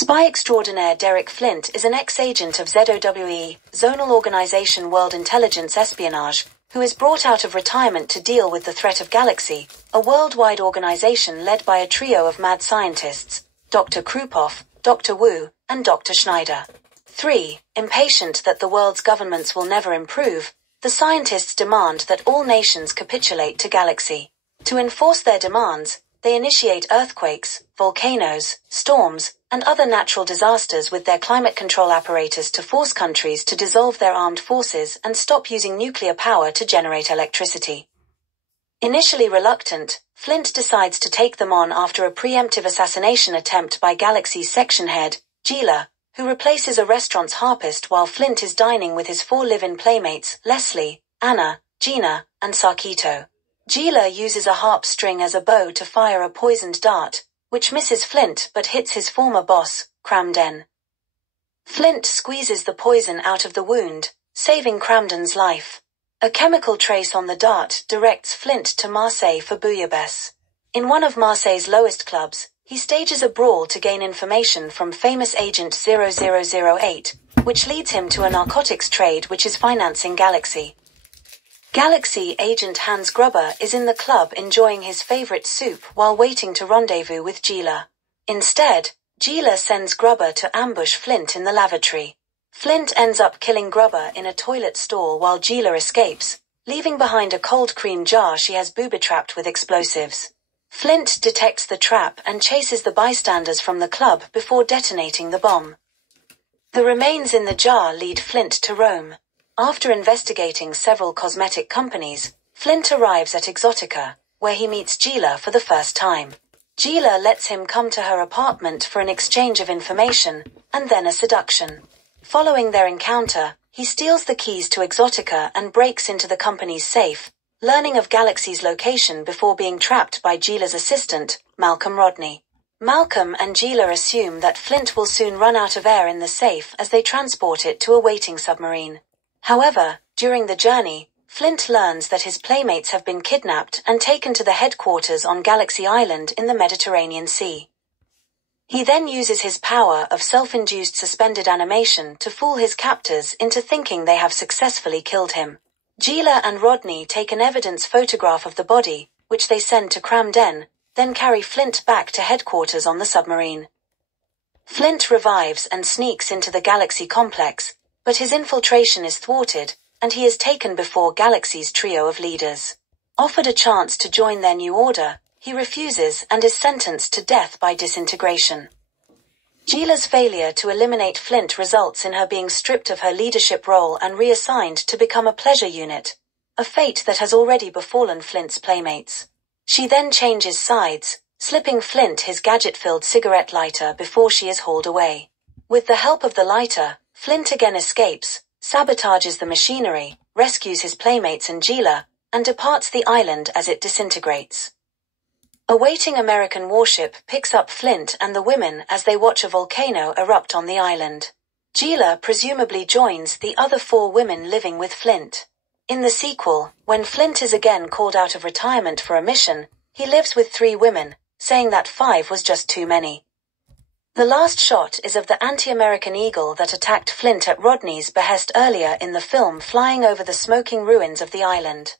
Spy extraordinaire Derek Flint is an ex-agent of ZOWE, Zonal Organization World Intelligence Espionage, who is brought out of retirement to deal with the threat of Galaxy, a worldwide organization led by a trio of mad scientists, Dr. Krupoff, Dr. Wu, and Dr. Schneider. 3. Impatient that the world's governments will never improve, the scientists demand that all nations capitulate to Galaxy. To enforce their demands, they initiate earthquakes, volcanoes, storms, and other natural disasters with their climate control apparatus to force countries to dissolve their armed forces and stop using nuclear power to generate electricity. Initially reluctant, Flint decides to take them on after a preemptive assassination attempt by Galaxy's section head, Gila, who replaces a restaurant's harpist while Flint is dining with his 4 live-in playmates, Leslie, Anna, Gina, and Sarkito. Gila uses a harp string as a bow to fire a poisoned dart, which misses Flint but hits his former boss, Cramden. Flint squeezes the poison out of the wound, saving Cramden's life. A chemical trace on the dart directs Flint to Marseille for bouillabaisse. In one of Marseille's lowest clubs, he stages a brawl to gain information from famous agent 0008, which leads him to a narcotics trade which is financing Galaxy. Galaxy agent Hans Gruber is in the club enjoying his favorite soup while waiting to rendezvous with Gila. Instead, Gila sends Gruber to ambush Flint in the lavatory. Flint ends up killing Gruber in a toilet stall while Gila escapes, leaving behind a cold cream jar she has booby-trapped with explosives. Flint detects the trap and chases the bystanders from the club before detonating the bomb. The remains in the jar lead Flint to Rome. After investigating several cosmetic companies, Flint arrives at Exotica, where he meets Gila for the first time. Gila lets him come to her apartment for an exchange of information, and then a seduction. Following their encounter, he steals the keys to Exotica and breaks into the company's safe, learning of Galaxy's location before being trapped by Gila's assistant, Malcolm Rodney. Malcolm and Gila assume that Flint will soon run out of air in the safe as they transport it to a waiting submarine. However, during the journey, Flint learns that his playmates have been kidnapped and taken to the headquarters on Galaxy Island in the Mediterranean Sea. He then uses his power of self-induced suspended animation to fool his captors into thinking they have successfully killed him. Gila and Rodney take an evidence photograph of the body, which they send to Cramden, then carry Flint back to headquarters on the submarine. Flint revives and sneaks into the Galaxy complex, but his infiltration is thwarted, and he is taken before Galaxy's trio of leaders. Offered a chance to join their new order, he refuses and is sentenced to death by disintegration. Gila's failure to eliminate Flint results in her being stripped of her leadership role and reassigned to become a pleasure unit, a fate that has already befallen Flint's playmates. She then changes sides, slipping Flint his gadget-filled cigarette lighter before she is hauled away. With the help of the lighter, Flint again escapes, sabotages the machinery, rescues his playmates and Gila, and departs the island as it disintegrates. A waiting American warship picks up Flint and the women as they watch a volcano erupt on the island. Gila presumably joins the other 4 women living with Flint. In the sequel, when Flint is again called out of retirement for a mission, he lives with 3 women, saying that 5 was just too many. The last shot is of the anti-American eagle that attacked Flint at Rodney's behest earlier in the film flying over the smoking ruins of the island.